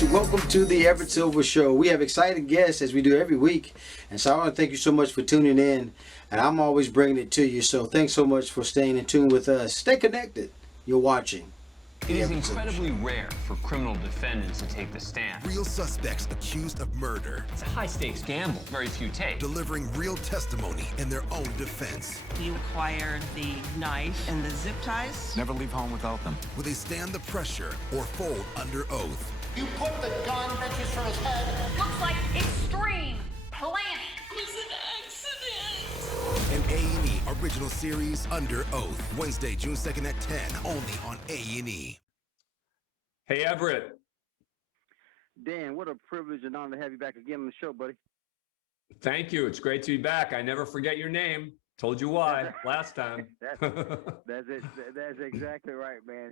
guys, welcome to the Everett Silver Show. We have exciting guests as we do every week, and so I want to thank you so much for tuning in, and I'm always bringing it to you, so thanks so much for staying in tune with us. Stay connected. You're watching. It is incredibly rare for criminal defendants to take the stand. Real suspects accused of murder. It's a high-stakes gamble. Very few take. Delivering real testimony in their own defense. He acquired the knife and the zip ties. Never leave home without them. Will they stand the pressure or fold under oath? You put the gun wrenches from his head. Looks like extreme planning. It was an accident. An A&E original series, Under Oath. Wednesday, June 2nd at 10, only on A&E. Hey, Everett. Dan, what a privilege and honor to have you back again on the show, buddy. Thank you. It's great to be back. I never forget your name. Told you why last time. That's it. That's exactly right, man.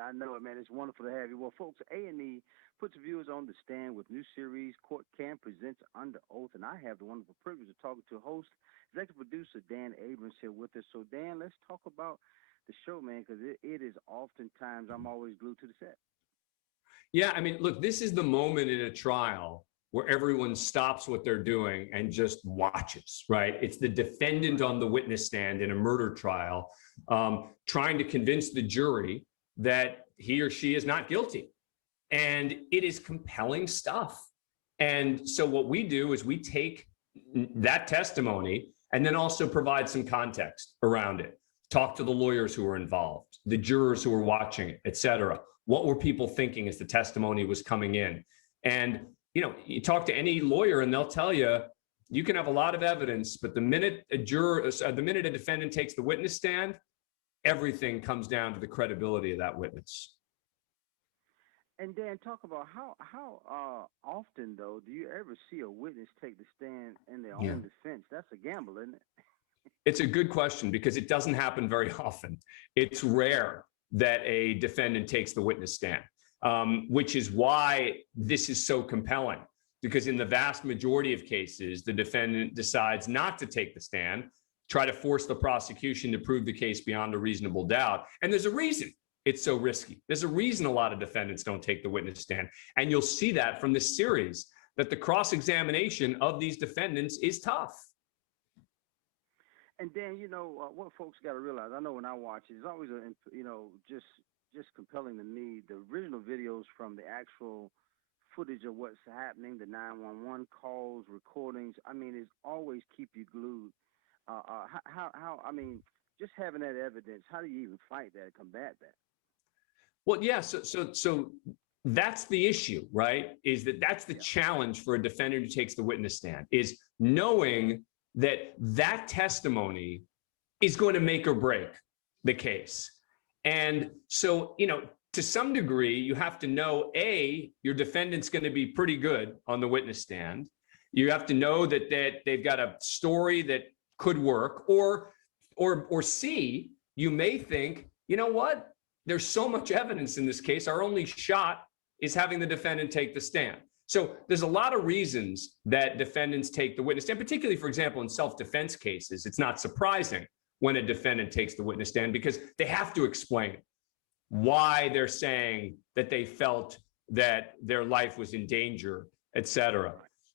I know it, man. It's wonderful to have you. Well, folks, A&E puts viewers on the stand with new series Court Can presents Under Oath, and I have the wonderful privilege of talking to host, executive producer Dan Abrams here with us. So, Dan, let's talk about the show, man, because it is oftentimes I'm always glued to the set. Yeah, I mean, look, this is the moment in a trial where everyone stops what they're doing and just watches, right? It's the defendant on the witness stand in a murder trial trying to convince the jury that he or she is not guilty. And it is compelling stuff. And so what we do is we take that testimony and then also provide some context around it. Talk to the lawyers who were involved, the jurors who were watching it, et cetera. What were people thinking as the testimony was coming in? And you know, you talk to any lawyer and they'll tell you, you can have a lot of evidence, but the minute a defendant takes the witness stand, everything comes down to the credibility of that witness. And Dan, talk about how often, though, do you ever see a witness take the stand in their own defense? That's a gamble, isn't it? It's a good question because it doesn't happen very often. It's rare that a defendant takes the witness stand. Which is why this is so compelling, because in the vast majority of cases, the defendant decides not to take the stand, try to force the prosecution to prove the case beyond a reasonable doubt. And there's a reason it's so risky. There's a reason a lot of defendants don't take the witness stand. And you'll see that from this series, that the cross-examination of these defendants is tough. And Dan, you know, what folks got to realize, I know when I watch it, it's always, just compelling to me, the original videos from the actual footage of what's happening, the 911 calls, recordings. I mean, it's always keep you glued. I mean, just having that evidence, how do you even fight that, combat that? Well, yeah, so that's the issue, right? Is that's the challenge for a defendant who takes the witness stand, is knowing that testimony is going to make or break the case. And so, you know, to some degree, you have to know, A, your defendant's going to be pretty good on the witness stand. You have to know that they've got a story that could work, or C, you may think, you know what? There's so much evidence in this case. Our only shot is having the defendant take the stand. So there's a lot of reasons that defendants take the witness stand, particularly, for example, in self-defense cases. It's not surprising when a defendant takes the witness stand because they have to explain why they're saying that they felt that their life was in danger, et cetera.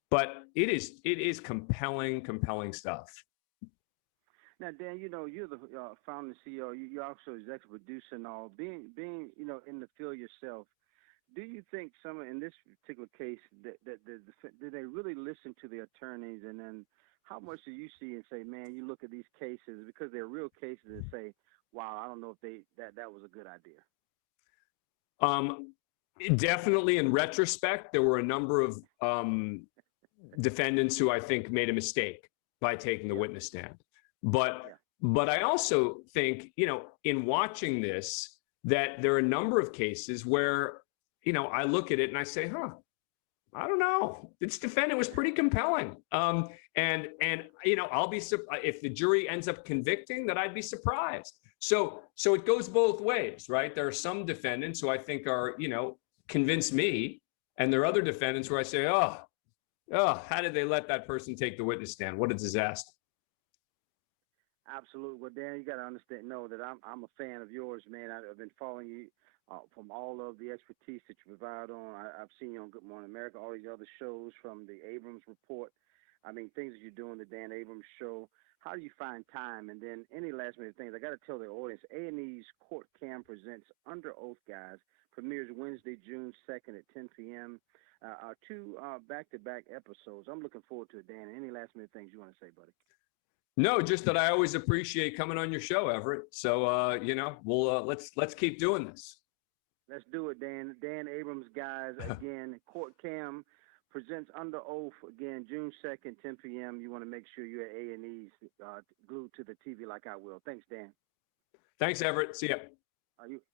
But it is compelling stuff. Now, Dan, you know, you're the founder and CEO. You're also executive producer and all. Being you know, in the field yourself, do you think in this particular case did they really listen to the attorneys? And then how much do you see and say, man, you look at these cases because they're real cases and say, wow, I don't know if that was a good idea. Definitely in retrospect, there were a number of defendants who I think made a mistake by taking the witness stand. But I also think, you know, in watching this, that there are a number of cases where, you know, I look at it and I say, I don't know. This defendant was pretty compelling. And you know, I'll be if the jury ends up convicting, that I'd be surprised. So it goes both ways, right? There are some defendants who I think are, you know, convince me, and there are other defendants where I say, oh, how did they let that person take the witness stand? What a disaster. Absolutely. Well, Dan, you got to know that I'm a fan of yours, man. I've been following you from all of the expertise that you provide on. I've seen you on Good Morning America, all these other shows from the Abrams Report. I mean, things that you're doing, the Dan Abrams Show. How do you find time? And then any last minute things, I got to tell the audience, A&E's Court Cam presents Under Oath, guys, premieres Wednesday, June 2nd at 10 p.m. Two back-to-back episodes. I'm looking forward to it, Dan. Any last minute things you want to say, buddy? No, just that I always appreciate coming on your show, Everett. So, we'll let's keep doing this. Let's do it, Dan. Dan Abrams, guys. Again, Court Cam presents Under Oath, again, June 2nd, 10 p.m. You want to make sure you're at A&E's glued to the TV like I will. Thanks, Dan. Thanks, Everett. See ya.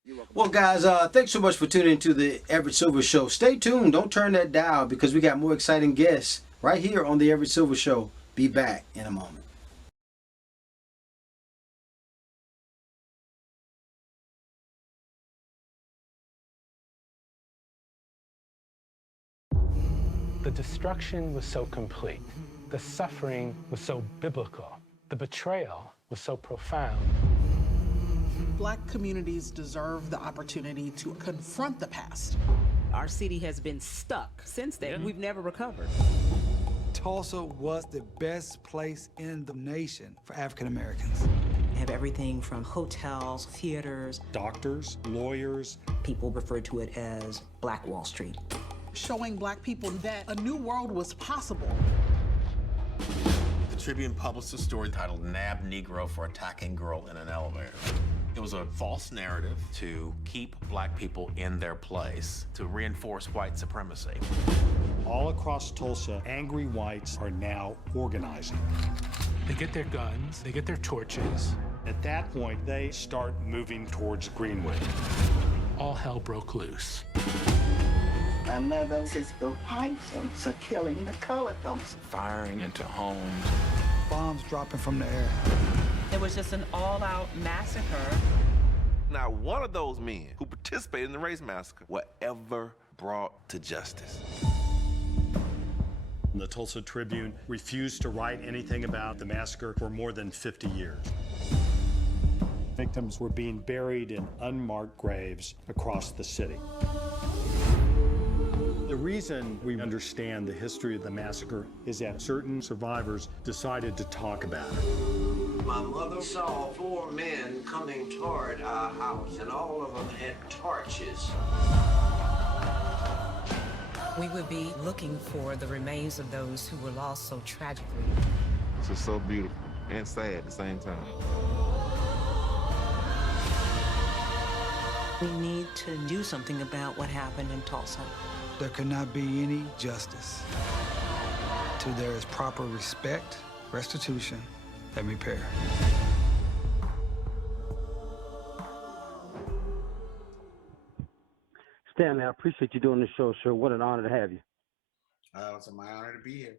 You're welcome. Well, guys, thanks so much for tuning into the Everett Silver Show. Stay tuned. Don't turn that dial because we got more exciting guests right here on the Everett Silver Show. Be back in a moment. The destruction was so complete. The suffering was so biblical. The betrayal was so profound. Black communities deserve the opportunity to confront the past. Our city has been stuck since then. We've never recovered. Tulsa was the best place in the nation for African Americans. Have everything from hotels, theaters, doctors, lawyers. People refer to it as Black Wall Street. Showing Black people that a new world was possible. The Tribune published a story titled "Nab Negro for Attacking Girl in an Elevator." It was a false narrative to keep Black people in their place, to reinforce white supremacy. All across Tulsa, angry whites are now organizing. They get their guns, they get their torches. At that point, they start moving towards Greenwood. All hell broke loose. My mother says the white folks are killing the colored folks. Firing into homes. Bombs dropping from the air. It was just an all-out massacre. Not one of those men who participated in the race massacre were ever brought to justice. The Tulsa Tribune refused to write anything about the massacre for more than 50 years. Victims were being buried in unmarked graves across the city. The reason we understand the history of the massacre is that certain survivors decided to talk about it. My mother saw 4 men coming toward our house, and all of them had torches. We would be looking for the remains of those who were lost so tragically. This is so beautiful and sad at the same time. We need to do something about what happened in Tulsa. There cannot be any justice till there is proper respect, restitution, and repair. Stanley, I appreciate you doing this show, sir. What an honor to have you. It's my honor to be here.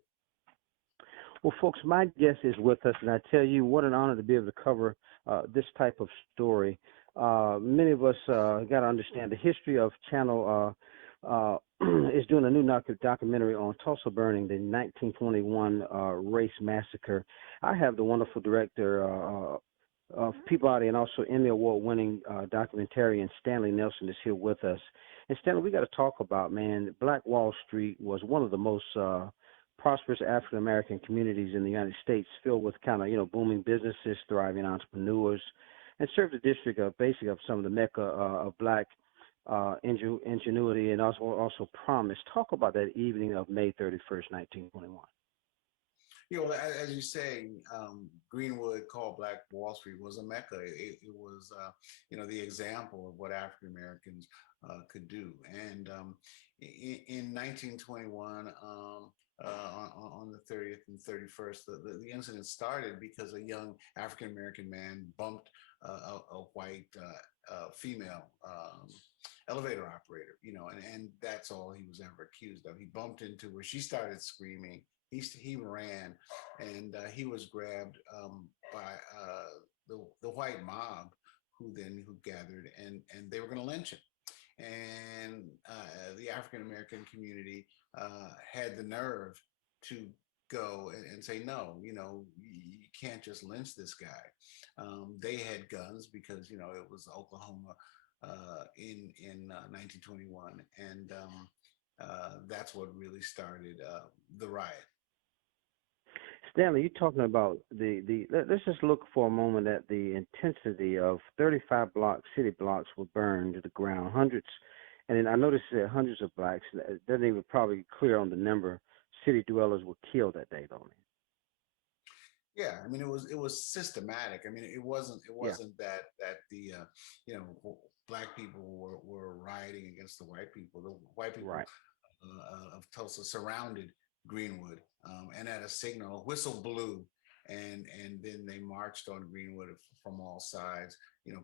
Well, folks, my guest is with us, and I tell you, what an honor to be able to cover this type of story. Many of us got to understand the history of Channel is doing a new documentary on Tulsa burning, the 1921 race massacre. I have the wonderful director of Peabody and also Emmy Award-winning documentarian Stanley Nelson is here with us. And Stanley, we got to talk about, man, Black Wall Street was one of the most prosperous African-American communities in the United States, filled with kind of, booming businesses, thriving entrepreneurs, and served the district of basically of some of the mecca of Black ingenuity and also promise. Talk about that evening of May 31st, 1921. As you say, Greenwood, called Black Wall Street, was a mecca. It was, the example of what African Americans could do. And in 1921, on the 30th and 31st, the incident started because a young African American man bumped a white female elevator operator, and that's all he was ever accused of. He bumped into her. She started screaming. He ran, and he was grabbed by the white mob, who gathered, and they were going to lynch him. And the African American community had the nerve to go and say, no, you can't just lynch this guy. They had guns because it was Oklahoma in 1921, and that's what really started the riot. Stanley, you're talking about let's just look for a moment at the intensity of 35 city blocks were burned to the ground, hundreds, and then I noticed that hundreds of blacks, it doesn't even probably clear on the number, city dwellers were killed that day, don't they? Yeah, I mean it was systematic. I mean it wasn't that the black people were rioting against the white people. The white people of Tulsa surrounded Greenwood, and at a signal, a whistle blew, and then they marched on Greenwood from all sides,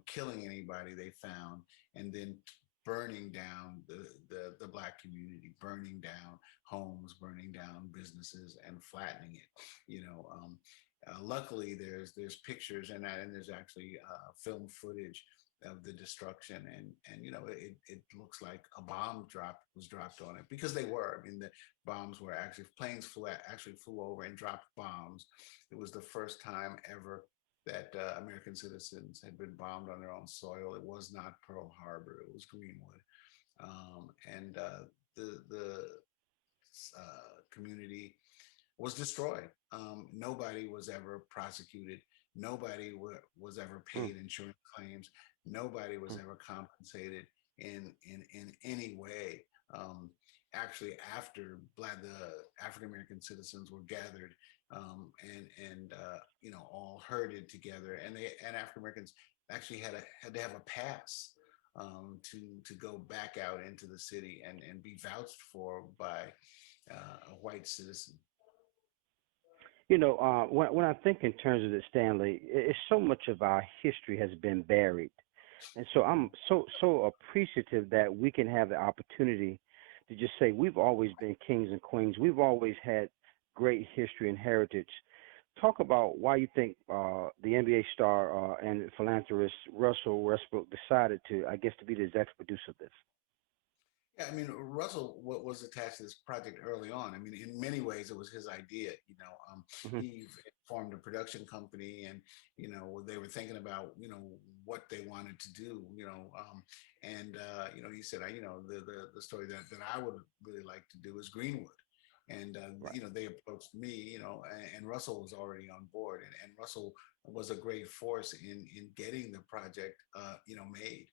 killing anybody they found, and then burning down the black community, burning down homes, burning down businesses, and flattening it. Luckily, there's pictures and there's actually film footage of the destruction, and it looks like a bomb was dropped on it, because they were. I mean, the bombs were actually, planes flew over and dropped bombs. It was the first time ever that American citizens had been bombed on their own soil. It was not Pearl Harbor, it was Greenwood, and the community was destroyed. Nobody was ever prosecuted. Nobody was ever paid insurance claims. Nobody was ever compensated in any way. Actually, after the African American citizens were gathered and all herded together, and African Americans actually had to have a pass to go back out into the city and be vouched for by a white citizen. When I think in terms of this, Stanley, it's so much of our history has been buried. And so I'm so appreciative that we can have the opportunity to just say we've always been kings and queens. We've always had great history and heritage. Talk about why you think the NBA star and philanthropist Russell Westbrook decided to be the executive producer of this. Yeah, I mean, Russell was attached to this project early on. I mean, in many ways, it was his idea. He formed a production company, and they were thinking about what they wanted to do. He said, the story that I would really like to do is Greenwood. And they approached me, and Russell was already on board, and Russell was a great force in getting the project, made.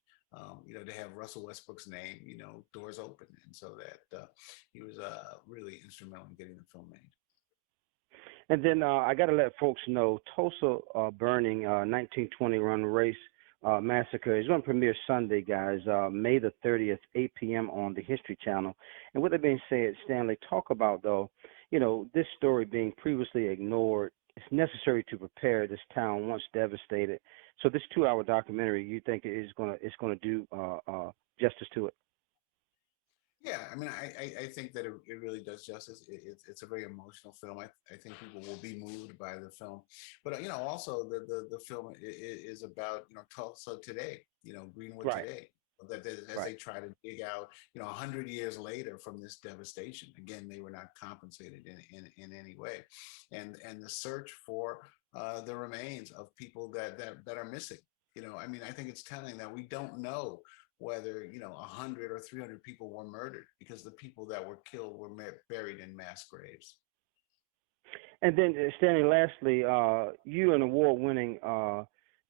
To have Russell Westbrook's name, doors open, and so that he was really instrumental in getting the film made. And then I got to let folks know Tulsa Burning 1921 Race Massacre is going to premiere Sunday, guys, May the 30th, 8 p.m. on the History Channel. And with that being said, Stanley, talk about, though, this story being previously ignored. It's necessary to prepare this town once devastated. So this 2-hour documentary, you think it's gonna do justice to it? Yeah, I mean, I think that it really does justice. It's a very emotional film. I think people will be moved by the film, but also the film is about Tulsa today, Greenwood today. That as they try to dig out, 100 years later from this devastation. Again, they were not compensated in any way, and the search for the remains of people that are missing. I mean, I think it's telling that we don't know whether 100 or 300 people were murdered, because the people that were killed were buried in mass graves. And then, Stanley, lastly, you an award-winning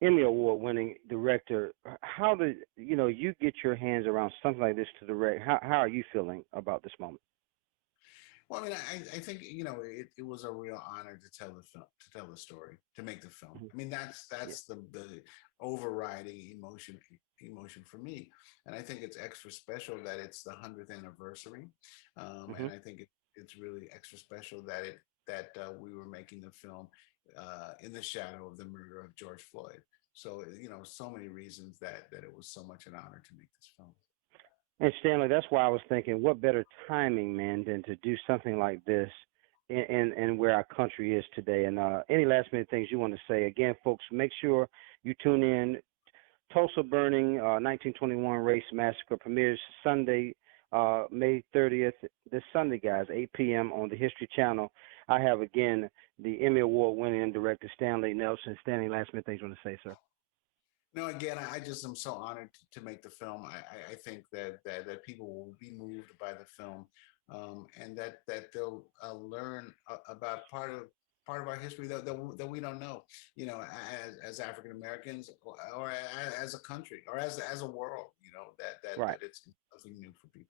Emmy Award-winning director. How did you get your hands around something like this to direct? How are you feeling about this moment? Well, I mean, I think it was a real honor to tell the film, to tell the story, to make the film. I mean, that's the overriding emotion for me, and I think it's extra special that it's the 100th anniversary, and I think it's really extra special that we were making the film in the shadow of the murder of George Floyd. So so many reasons that it was so much an honor to make this film. And Stanley, that's why I was thinking, what better timing, man, than to do something like this in where our country is today. And any last minute things you want to say? Again, folks, make sure you tune in. Tulsa Burning 1921 Race Massacre premieres Sunday, May 30th, this Sunday, guys, 8 p.m. on the History Channel. I have, again, the Emmy Award-winning director Stanley Nelson. Stanley, last minute things you want to say, sir? No, again, I just am so honored to make the film. I think that people will be moved by the film, and that they'll learn about part of our history that we don't know. You know, as African Americans, or as a country, or as a world. You know, that it's something new for people.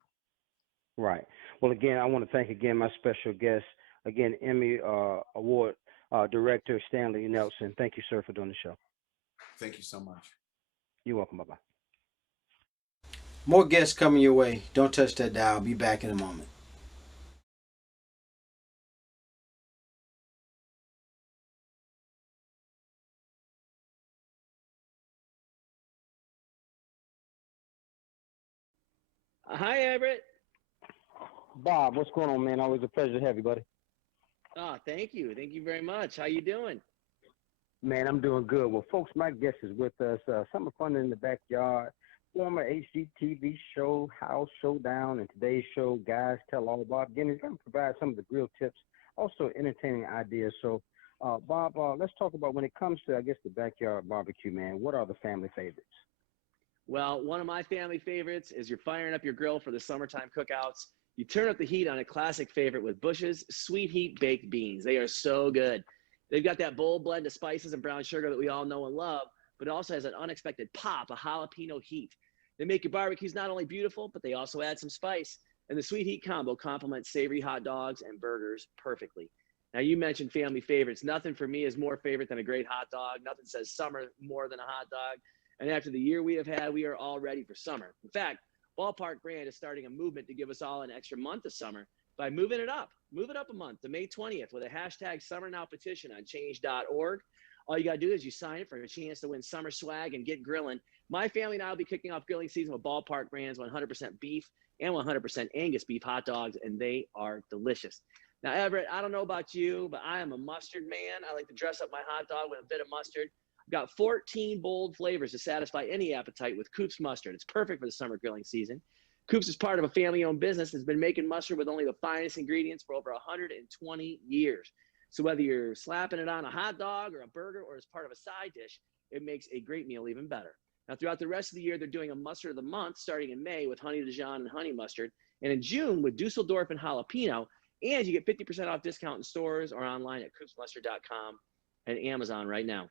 Right. Well, again, I want to thank again my special guest, again, Emmy Award Director Stanley Nelson. Thank you, sir, for doing the show. Thank you so much. You're welcome. Bye-bye. More guests coming your way. Don't touch that dial. Be back in a moment. Hi, Everett. Bob, what's going on, man? Always a pleasure to have you, buddy. Oh, thank you. Thank you very much. How you doing? Man, I'm doing good. Well, folks, my guest is with us. Summer Fun in the Backyard, former HGTV show, House Showdown, and today's show, Guys Tell All. Bob Guiney is going to provide some of the grill tips, also entertaining ideas. So, Bob, let's talk about when it comes to, I guess, the backyard barbecue, man, what are the family favorites? Well, one of my family favorites is you're firing up your grill for the summertime cookouts. You turn up the heat on a classic favorite with Bush's Sweet Heat Baked Beans. They are so good. They've got that bold blend of spices and brown sugar that we all know and love, but it also has an unexpected pop of jalapeno heat. They make your barbecues not only beautiful, but they also add some spice. And the Sweet Heat combo complements savory hot dogs and burgers perfectly. Now, you mentioned family favorites. Nothing for me is more favorite than a great hot dog. Nothing says summer more than a hot dog. And after the year we have had, we are all ready for summer. In fact, Ballpark Brand is starting a movement to give us all an extra month of summer by moving it up. Move it up a month to May 20th with a hashtag #SummerNow petition on change.org. All you got to do is you sign it for a chance to win summer swag and get grilling. My family and I will be kicking off grilling season with Ballpark Brand's 100% beef and 100% Angus beef hot dogs, and they are delicious. Now, Everett, I don't know about you, but I am a mustard man. I like to dress up my hot dog with a bit of mustard. I've got 14 bold flavors to satisfy any appetite with Coop's Mustard. It's perfect for the summer grilling season. Coop's is part of a family-owned business that's been making mustard with only the finest ingredients for over 120 years. So whether you're slapping it on a hot dog or a burger or as part of a side dish, it makes a great meal even better. Now, throughout the rest of the year, they're doing a mustard of the month, starting in May with Honey Dijon and Honey Mustard, and in June with Dusseldorf and Jalapeno, and you get 50% off discount in stores or online at coopsmustard.com and Amazon right now.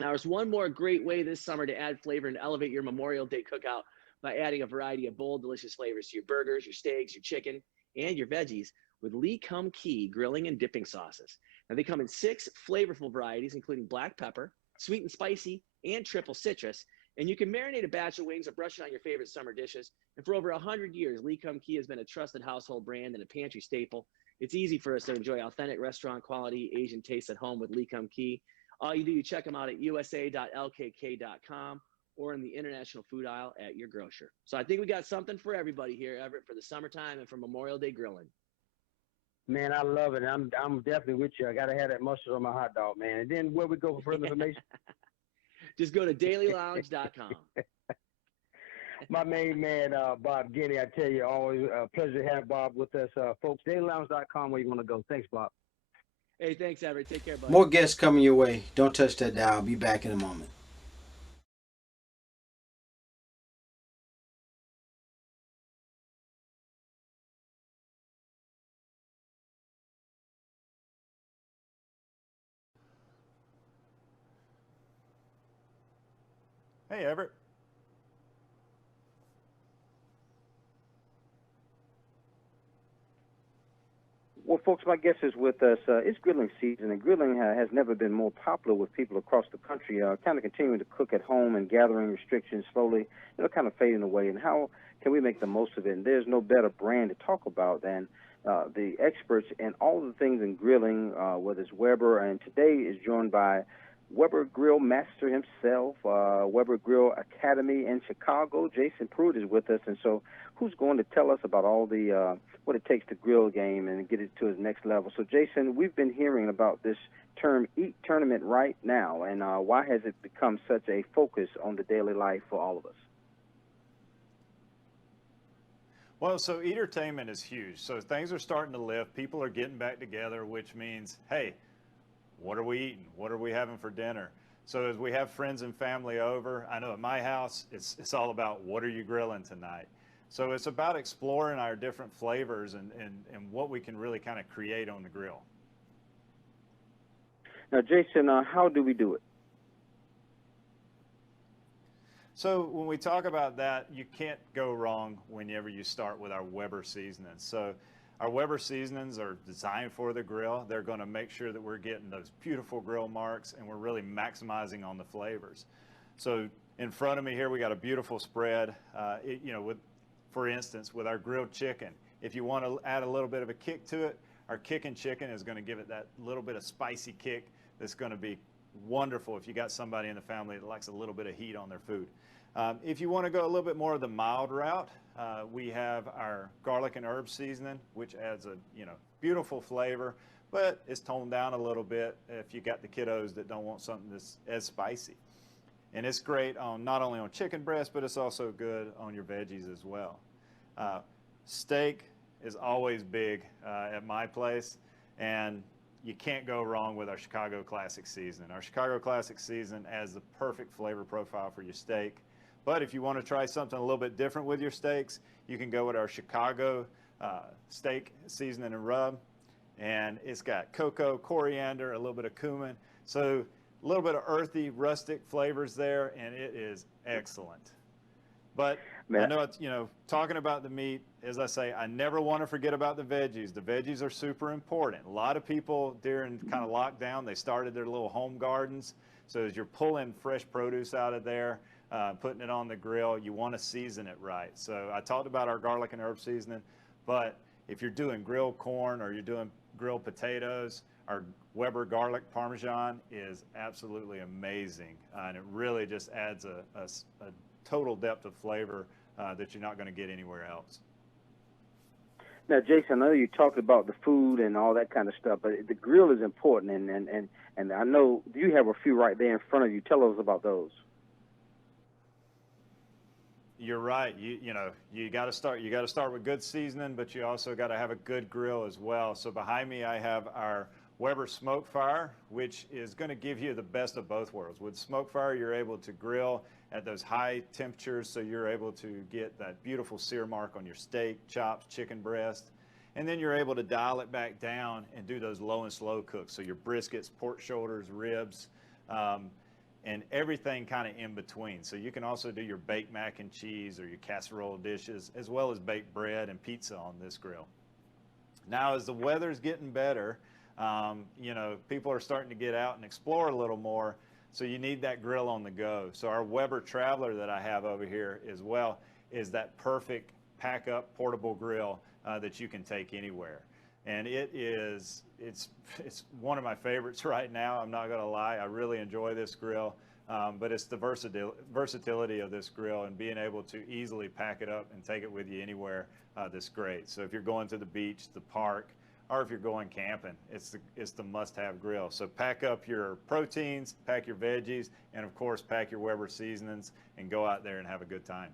Now, there's one more great way this summer to add flavor and elevate your Memorial Day cookout by adding a variety of bold, delicious flavors to your burgers, your steaks, your chicken, and your veggies with Lee Kum Kee grilling and dipping sauces. Now, they come in 6 flavorful varieties, including black pepper, sweet and spicy, and triple citrus. And you can marinate a batch of wings or brush it on your favorite summer dishes. And for over 100 years, Lee Kum Kee has been a trusted household brand and a pantry staple. It's easy for us to enjoy authentic restaurant quality Asian taste at home with Lee Kum Kee. All you do, you check them out at usa.lkk.com or in the international food aisle at your grocer. So I think we got something for everybody here, Everett, for the summertime and for Memorial Day grilling. Man, I love it. I'm definitely with you. I got to have that mustard on my hot dog, man. And then where we go for further information? Just go to dailylounge.com. My main man, Bob Guiney, I tell you, always a pleasure to have Bob with us. Folks, dailylounge.com where you want to go. Thanks, Bob. Hey, thanks, Everett. Take care, buddy. More guests coming your way. Don't touch that dial. Be back in a moment. Hey, Everett. Well, folks, my guest is with us. It's grilling season, and grilling has never been more popular with people across the country, kind of continuing to cook at home and gathering restrictions slowly, kind of fading away. And how can we make the most of it? And there's no better brand to talk about than the experts in all the things in grilling, whether it's Weber, and today is joined by Weber Grill Master himself, Weber Grill Academy in Chicago. Jason Pruitt is with us, and so who's going to tell us about all the what it takes to grill game and get it to its next level. So, Jason, we've been hearing about this term Eat Tournament right now, and why has it become such a focus on the daily life for all of us? Well, so entertainment is huge. So things are starting to lift. People are getting back together, which means, hey, what are we eating? What are we having for dinner? So as we have friends and family over, I know at my house, it's all about what are you grilling tonight? So it's about exploring our different flavors and what we can really kind of create on the grill. Now, Jason, how do we do it? So when we talk about that, you can't go wrong whenever you start with our Weber seasonings. So our Weber seasonings are designed for the grill. They're going to make sure that we're getting those beautiful grill marks and we're really maximizing on the flavors. So in front of me here, we got a beautiful spread. For instance, with our grilled chicken, if you want to add a little bit of a kick to it, our kicking chicken is going to give it that little bit of spicy kick that's going to be wonderful if you got somebody in the family that likes a little bit of heat on their food. If you want to go a little bit more of the mild route, we have our garlic and herb seasoning, which adds a beautiful flavor, but it's toned down a little bit if you got the kiddos that don't want something that's as spicy. And it's great on not only on chicken breast, but it's also good on your veggies as well. Steak is always big at my place, and you can't go wrong with our Chicago Classic seasoning. Our Chicago Classic seasoning adds the perfect flavor profile for your steak. But if you want to try something a little bit different with your steaks, you can go with our Chicago steak seasoning and rub. And it's got cocoa, coriander, a little bit of cumin. So a little bit of earthy, rustic flavors there, and it is excellent. But I know it's, talking about the meat, as I say, I never want to forget about the veggies. The veggies are super important. A lot of people during kind of lockdown, they started their little home gardens. So as you're pulling fresh produce out of there, putting it on the grill, you want to season it right. So I talked about our garlic and herb seasoning, but if you're doing grilled corn or you're doing grilled potatoes, our Weber garlic parmesan is absolutely amazing. And it really just adds a total depth of flavor that you're not going to get anywhere else. Now, Jason, I know you talked about the food and all that kind of stuff, but the grill is important, and I know you have a few right there in front of you. Tell us about those. You're right. You got to start. You got to start with good seasoning, but you also got to have a good grill as well. So behind me, I have our Weber Smoke Fire, which is going to give you the best of both worlds. With Smoke Fire, you're able to grill at those high temperatures, so you're able to get that beautiful sear mark on your steak, chops, chicken breast, and then you're able to dial it back down and do those low and slow cooks. So your briskets, pork shoulders, ribs, and everything kind of in between. So you can also do your baked mac and cheese or your casserole dishes, as well as baked bread and pizza on this grill. Now, as the weather's getting better, people are starting to get out and explore a little more, so you need that grill on the go. So our Weber Traveler that I have over here as well is that perfect pack-up portable grill that you can take anywhere. And it's one of my favorites right now. I'm not going to lie. I really enjoy this grill, but it's the versatility of this grill and being able to easily pack it up and take it with you anywhere that's great. So if you're going to the beach, the park, or if you're going camping, it's the must-have grill. So pack up your proteins, pack your veggies, and of course pack your Weber seasonings and go out there and have a good time.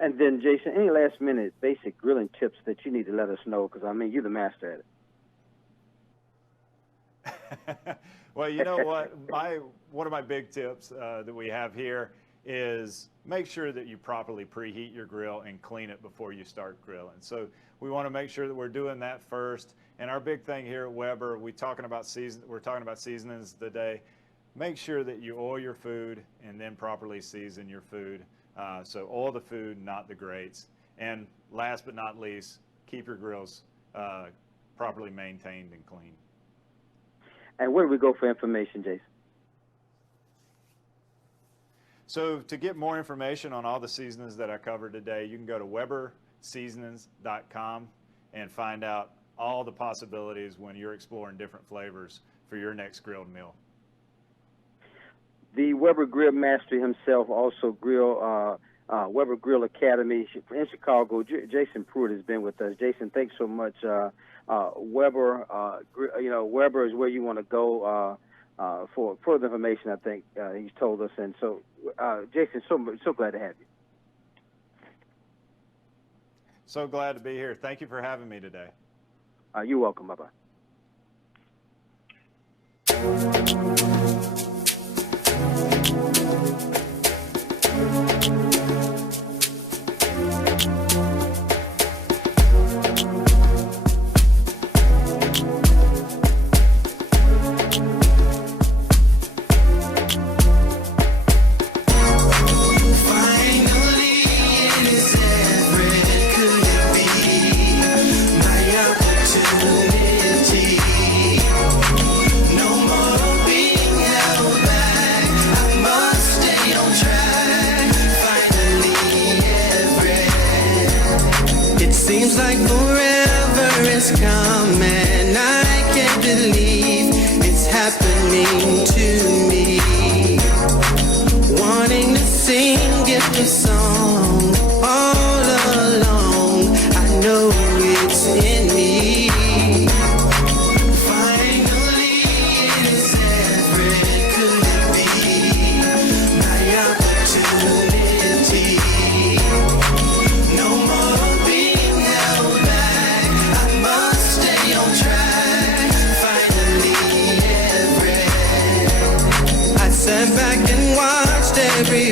And then, Jason, any last-minute basic grilling tips that you need to let us know? Because, I mean, you're the master at it. Well, you know what? One of my big tips that we have here is make sure that you properly preheat your grill and clean it before you start grilling. So we want to make sure that we're doing that first. And our big thing here at Weber, we're talking about seasonings today. Make sure that you oil your food and then properly season your food. So oil the food, not the grates. And last but not least, keep your grills properly maintained and clean. And where do we go for information, Jason? So to get more information on all the seasonings that I covered today, you can go to weberseasonings.com and find out all the possibilities when you're exploring different flavors for your next grilled meal. The Weber Grill Master himself, also Weber Grill Academy in Chicago. Jason Pruitt has been with us. Jason, thanks so much. Weber, Weber is where you want to go for further information. I think he's told us, and so Jason, so glad to have you. So glad to be here. Thank you for having me today. You're welcome. Bye-bye. Seems like forever is coming. I can't believe it's happening to me. Wanting to sing it the song all along. I know it's in me. Finally, it's Everett. Could it be my opportunity? No more being held back. I must stay on track. Finally, Everett. I sat back and watched every